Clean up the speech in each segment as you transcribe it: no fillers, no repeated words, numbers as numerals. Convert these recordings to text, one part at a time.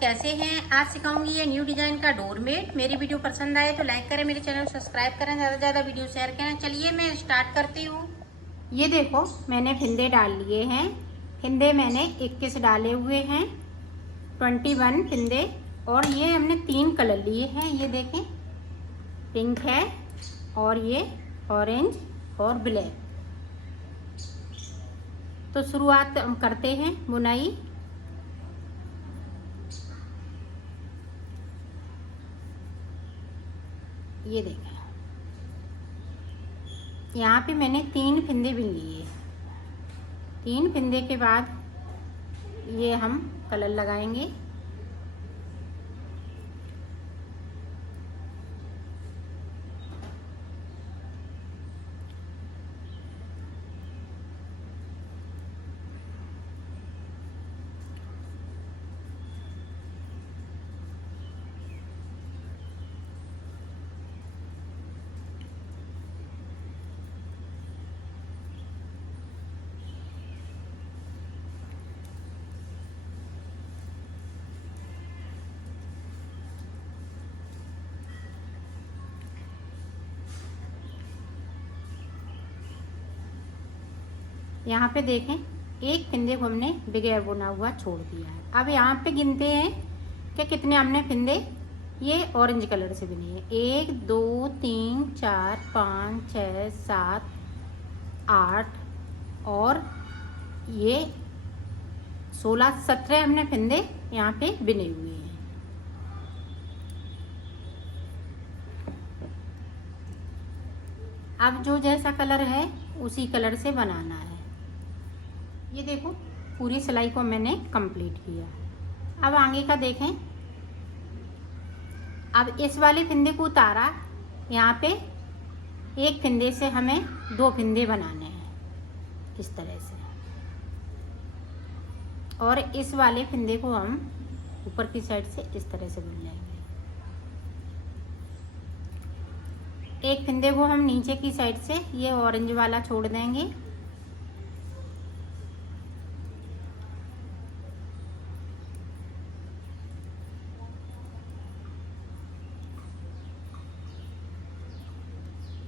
कैसे हैं। आज सिखाऊंगी ये न्यू डिजाइन का डोरमेट। मेरी वीडियो पसंद आए तो लाइक करें, मेरे चैनल को सब्सक्राइब करें, ज़्यादा से ज़्यादा वीडियो शेयर करें। चलिए मैं स्टार्ट करती हूँ। ये देखो मैंने फिंदे डाल लिए हैं। फिंदे मैंने 21 डाले हुए हैं, 21 फिंदे। और ये हमने 3 कलर लिए हैं। ये देखें, पिंक है और ये ऑरेंज और ब्लैक। तो शुरुआत हम करते हैं बुनाई। ये देखें, यहाँ पे मैंने 3 फिंदे बिन लिए। 3 फिंदे के बाद ये हम कलर लगाएंगे। यहाँ पे देखें, एक फिंदे को हमने बगैर बुना हुआ छोड़ दिया है। अब यहाँ पे गिनते हैं कि कितने हमने फिंदे ये ऑरेंज कलर से बुने हैं। 1 2 3 4 5 6 7 8 और ये 16 17 हमने फिंदे यहाँ पे बिने हुए हैं। अब जो जैसा कलर है उसी कलर से बनाना है। ये देखो पूरी सिलाई को मैंने कंप्लीट किया। अब आगे का देखें। अब इस वाले फिंदे को उतारा। यहाँ पे एक फिंदे से हमें 2 फिंदे बनाने हैं इस तरह से। और इस वाले फिंदे को हम ऊपर की साइड से इस तरह से बुन लेंगे। एक फिंदे को हम नीचे की साइड से ये ऑरेंज वाला छोड़ देंगे।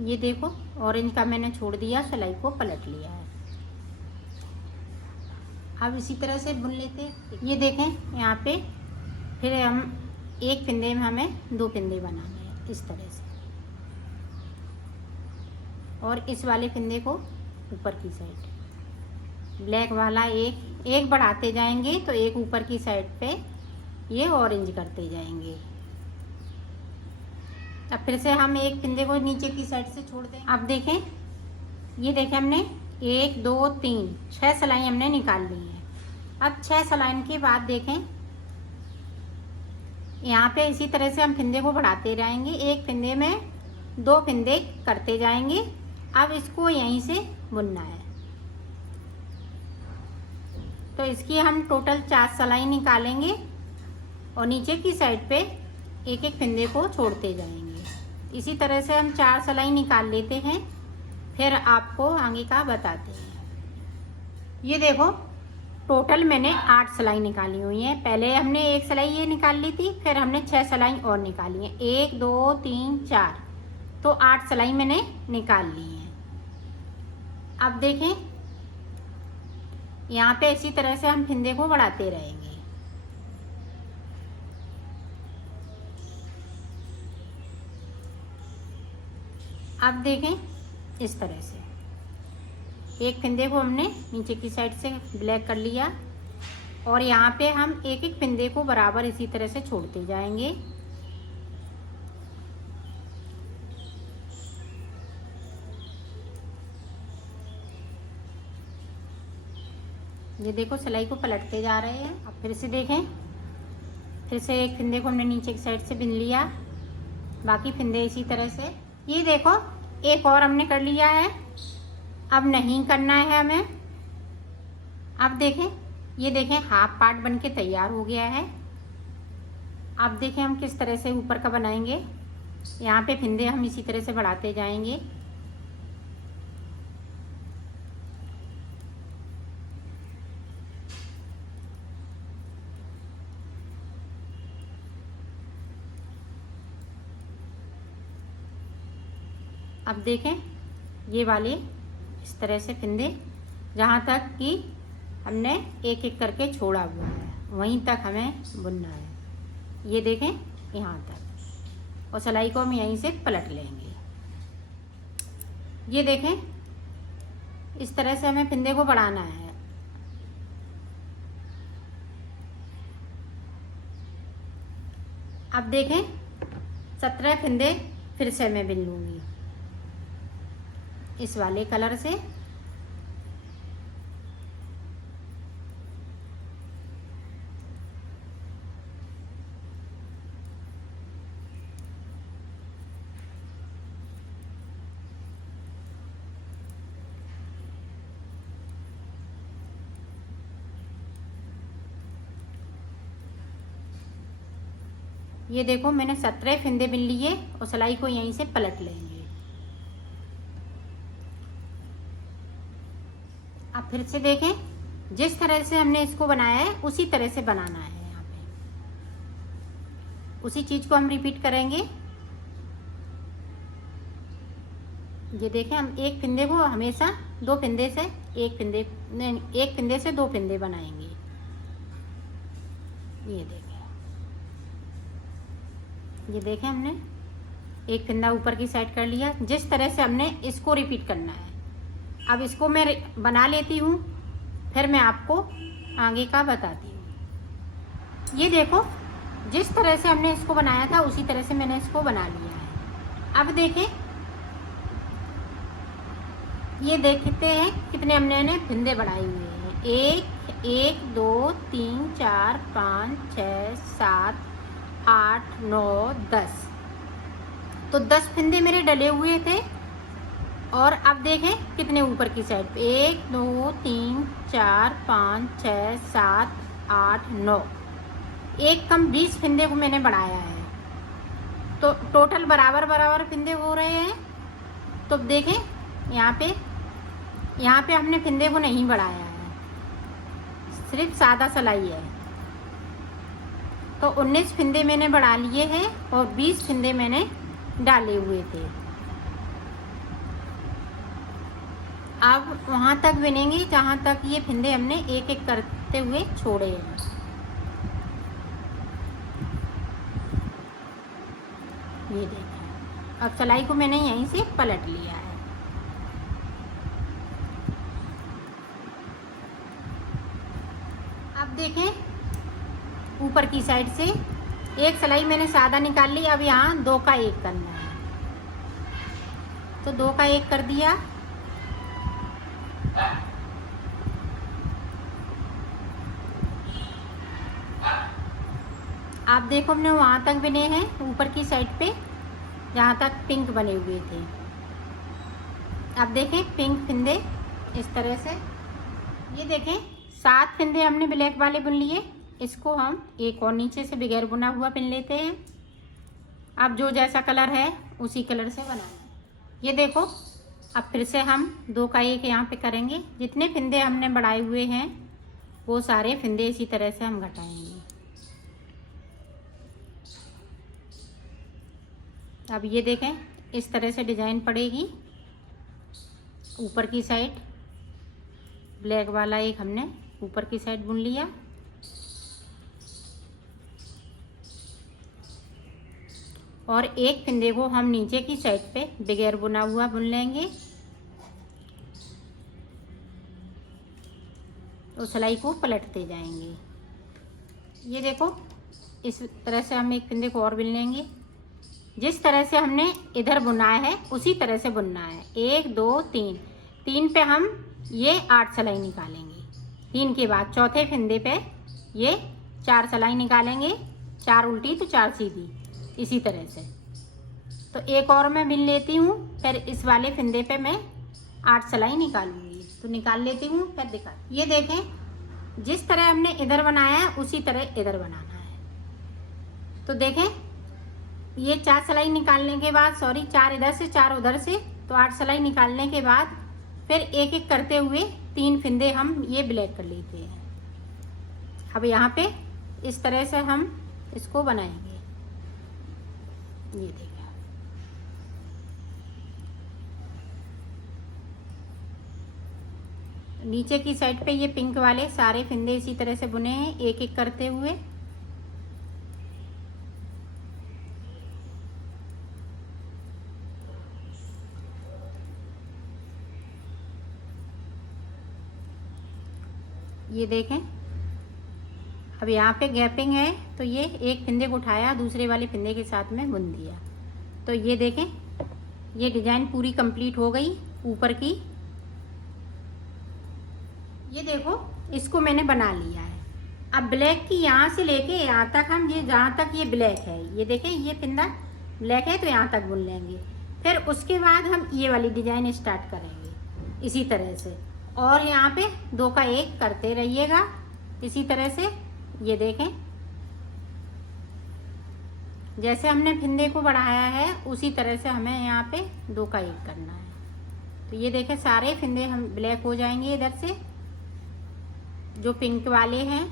ये देखो ऑरेंज का मैंने छोड़ दिया, सिलाई को पलट लिया है। अब इसी तरह से बुन लेते हैं। ये देखें यहाँ पे फिर हम एक फिंदे में हमें 2 फिंदे बनाने हैं इस तरह से। और इस वाले फिंदे को ऊपर की साइड ब्लैक वाला एक बढ़ाते जाएंगे तो एक ऊपर की साइड पे ये ऑरेंज करते जाएंगे। अब फिर से हम एक फिंदे को नीचे की साइड से छोड़ दें। अब देखें, ये देखें हमने 1 2 3 6 सिलाई हमने निकाल ली है। अब 6 सिलाई के बाद देखें, यहाँ पे इसी तरह से हम फिंदे को बढ़ाते जाएंगे। एक फिंदे में 2 फिंदे करते जाएंगे। अब इसको यहीं से बुनना है। तो इसकी हम टोटल 4 सिलाई निकालेंगे और नीचे की साइड पे एक एक फिंदे को छोड़ते जाएंगे। इसी तरह से हम 4 सिलाई निकाल लेते हैं, फिर आपको आगे का बताते हैं। ये देखो टोटल मैंने 8 सिलाई निकाली हुई है। पहले हमने एक सिलाई ये निकाल ली थी, फिर हमने 6 सिलाई और निकाली है। 1 2 3 4 तो 8 सिलाई मैंने निकाल ली है। अब देखें, यहाँ पे इसी तरह से हम फिंदे को बढ़ाते रहेंगे। अब देखें इस तरह से एक फिंदे को हमने नीचे की साइड से ब्लैक कर लिया और यहाँ पे हम एक एक फिंदे को बराबर इसी तरह से छोड़ते जाएंगे। ये देखो सिलाई को पलटते जा रहे हैं। अब फिर से देखें, फिर से एक फिंदे को हमने नीचे की साइड से बिन लिया, बाकी फिंदे इसी तरह से। ये देखो एक और हमने कर लिया है। अब नहीं करना है हमें। अब देखें, ये देखें हाफ पार्ट बन के तैयार हो गया है। अब देखें हम किस तरह से ऊपर का बनाएंगे। यहाँ पे फिंदे हम इसी तरह से बढ़ाते जाएंगे। अब देखें ये वाले इस तरह से फिंदे जहाँ तक कि हमने एक एक करके छोड़ा हुआ है वहीं तक हमें बुनना है। ये देखें यहाँ तक, और सिलाई को हम यहीं से पलट लेंगे। ये देखें इस तरह से हमें फिंदे को बढ़ाना है। अब देखें 17 फिंदे फिर से मैं बिन लूँगी इस वाले कलर से। ये देखो मैंने 17 फिंदे बिन लिए और सिलाई को यहीं से पलट लेंगे। अब फिर से देखें जिस तरह से हमने इसको बनाया है उसी तरह से बनाना है। यहाँ पे उसी चीज को हम रिपीट करेंगे। ये देखें हम एक फिंदे को हमेशा दो फिंदे से एक फिंदे से दो फिंदे बनाएंगे। ये देखें हमने एक फिंदा ऊपर की साइड कर लिया। जिस तरह से हमने इसको रिपीट करना है। अब इसको मैं बना लेती हूँ, फिर मैं आपको आगे का बताती हूँ। ये देखो जिस तरह से हमने इसको बनाया था उसी तरह से मैंने इसको बना लिया है। अब देखें ये देखते हैं कितने हमने फिंदे बढ़ाए हुए हैं। 1 1 2 3 4 5 6 7 8 9 10। तो 10 फिंदे मेरे डले हुए थे। और अब देखें कितने ऊपर की साइड पे 1 2 3 4 5 6 7 8 9, एक कम 20 फिंदे को मैंने बढ़ाया है। तो टोटल बराबर बराबर फिंदे हो रहे हैं। तो देखें यहाँ पे हमने फिंदे को नहीं बढ़ाया है, सिर्फ सादा सिलाई है। तो 19 फिंदे मैंने बढ़ा लिए हैं और 20 फिंदे मैंने डाले हुए थे। अब वहाँ तक बिनेंगे जहाँ तक ये फिंदे हमने एक एक करते हुए छोड़े हैं। ये देखें अब सिलाई को मैंने यहीं से पलट लिया है। अब देखें ऊपर की साइड से एक सिलाई मैंने सादा निकाल ली। अब यहाँ 2 का 1 करना है, तो 2 का 1 कर दिया। आप देखो हमने वहाँ तक बने हैं ऊपर की साइड पे जहाँ तक पिंक बने हुए थे। अब देखें पिंक फिंदे इस तरह से। ये देखें 7 फिंदे हमने ब्लैक वाले बुन लिए। इसको हम एक और नीचे से बगैर बुना हुआ पिन लेते हैं। अब जो जैसा कलर है उसी कलर से बनाना है। ये देखो अब फिर से हम 2 का 1 यहाँ पे करेंगे। जितने फिंदे हमने बढ़ाए हुए हैं वो सारे फिंदे इसी तरह से हम घटाएंगे। अब ये देखें इस तरह से डिजाइन पड़ेगी। ऊपर की साइड ब्लैक वाला एक हमने ऊपर की साइड बुन लिया। और एक फिंदे को हम नीचे की साइड पे बगैर बुना हुआ बुन लेंगे। तो सिलाई को पलटते जाएंगे। ये देखो इस तरह से हम एक फिंदे को और बुन लेंगे। जिस तरह से हमने इधर बुना है उसी तरह से बुनना है। 1 2 3 3 पे हम ये 8 सिलाई निकालेंगे। 3 के बाद चौथे फिंदे पे ये 4 सिलाई निकालेंगे। 4 उल्टी तो 4 सीधी, इसी तरह से। तो एक और मैं बिन लेती हूँ, फिर इस वाले फिंदे पे मैं 8 सिलाई निकालूंगी। तो निकाल लेती हूँ फिर दिखा। ये देखें जिस तरह हमने इधर बनाया है उसी तरह इधर बनाना है। तो देखें ये 4 सिलाई निकालने के बाद 4 इधर से 4 उधर से, तो 8 सिलाई निकालने के बाद फिर एक एक करते हुए 3 फिंदे हम ये ब्लैक कर लेते हैं। अब यहाँ पे इस तरह से हम इसको बनाएंगे। ये देखिए नीचे की साइड पे ये पिंक वाले सारे फिंदे इसी तरह से बुने हैं, एक एक करते हुए। ये देखें, अब यहाँ पे गैपिंग है तो ये एक फिंदे को उठाया, दूसरे वाले फिंदे के साथ में बुन दिया। तो ये देखें, ये डिजाइन पूरी कंप्लीट हो गई ऊपर की। ये देखो, इसको मैंने बना लिया है। अब ब्लैक की यहाँ से लेके यहाँ तक हम, ये जहाँ तक ये ब्लैक है, ये देखें ये फिंदा ब्लैक है तो यहाँ तक बुन लेंगे। फिर उसके बाद हम ये वाली डिजाइन स्टार्ट करेंगे इसी तरह से, और यहाँ पे 2 का 1 करते रहिएगा इसी तरह से। ये देखें, जैसे हमने फिंदे को बढ़ाया है उसी तरह से हमें यहाँ पे 2 का 1 करना है। तो ये देखें, सारे फिंदे हम ब्लैक हो जाएंगे इधर से, जो पिंक वाले हैं।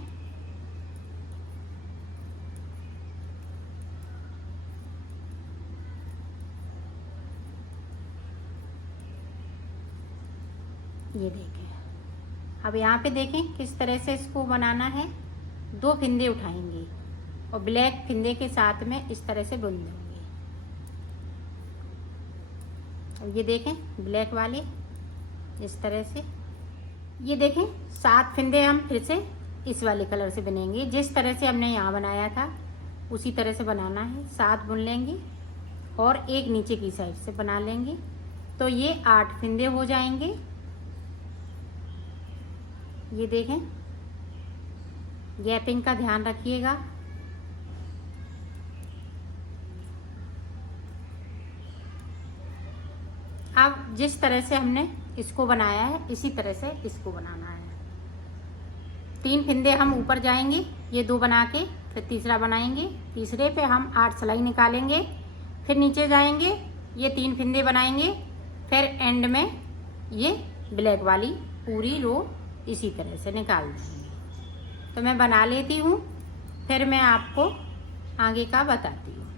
ये देखें, अब यहाँ पे देखें किस तरह से इसको बनाना है। 2 फिंदे उठाएंगे और ब्लैक फिंदे के साथ में इस तरह से बुन देंगे। अब ये देखें ब्लैक वाले इस तरह से। ये देखें 7 फिंदे हम फिर से इस वाले कलर से बनेंगे, जिस तरह से हमने यहाँ बनाया था उसी तरह से बनाना है। 7 बुन लेंगे और एक नीचे की साइड से बना लेंगे, तो ये 8 फिंदे हो जाएंगे। ये देखें, गैपिंग का ध्यान रखिएगा। अब जिस तरह से हमने इसको बनाया है इसी तरह से इसको बनाना है। 3 फिंदे हम ऊपर जाएंगे, ये 2 बना के फिर तीसरा बनाएंगे। तीसरे पे हम 8 सिलाई निकालेंगे, फिर नीचे जाएंगे, ये 3 फिंदे बनाएंगे, फिर एंड में ये ब्लैक वाली पूरी रो इसी तरह से निकाल देंगे। तो मैं बना लेती हूँ, फिर मैं आपको आगे का बताती हूँ।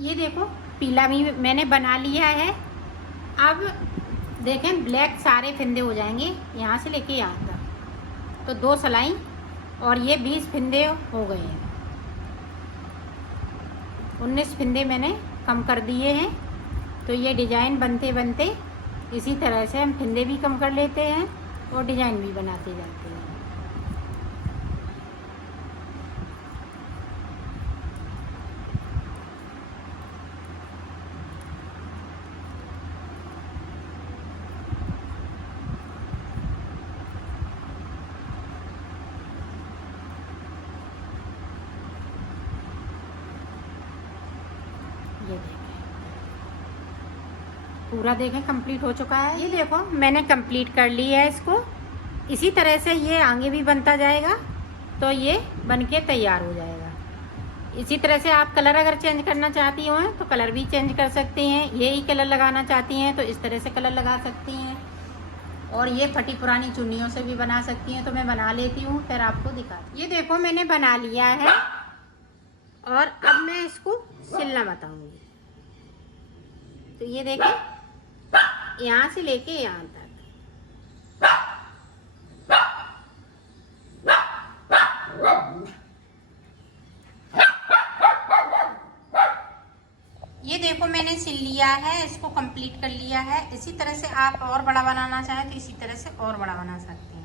ये देखो, पीला भी मैंने बना लिया है। अब देखें, ब्लैक सारे फिंदे हो जाएंगे यहाँ से लेके यहाँ तक, तो 2 सिलाई और ये 20 फिंदे हो गए हैं। 19 फिंदे मैंने कम कर दिए हैं। तो ये डिजाइन बनते बनते इसी तरह से हम फिंदे भी कम कर लेते हैं और डिजाइन भी बनाते जाते हैं। ये देखें, पूरा देखें कंप्लीट हो चुका है। ये देखो, मैंने कंप्लीट कर लिया है इसको। इसी तरह से ये आगे भी बनता जाएगा, तो ये बनके तैयार हो जाएगा। इसी तरह से आप कलर अगर चेंज करना चाहती हो तो कलर भी चेंज कर सकती हैं। यही कलर लगाना चाहती हैं तो इस तरह से कलर लगा सकती हैं, और ये फटी पुरानी चुन्नियों से भी बना सकती हैं। तो मैं बना लेती हूँ, फिर आपको दिखाती। ये देखो, मैंने बना लिया है और अब मैं इसको सिलना बताऊंगी। तो ये देखें, यहाँ से लेके यहाँ तक, ये देखो मैंने सिल लिया है, इसको कंप्लीट कर लिया है। इसी तरह से आप और बड़ा बनाना चाहें तो इसी तरह से और बड़ा बना सकते हैं।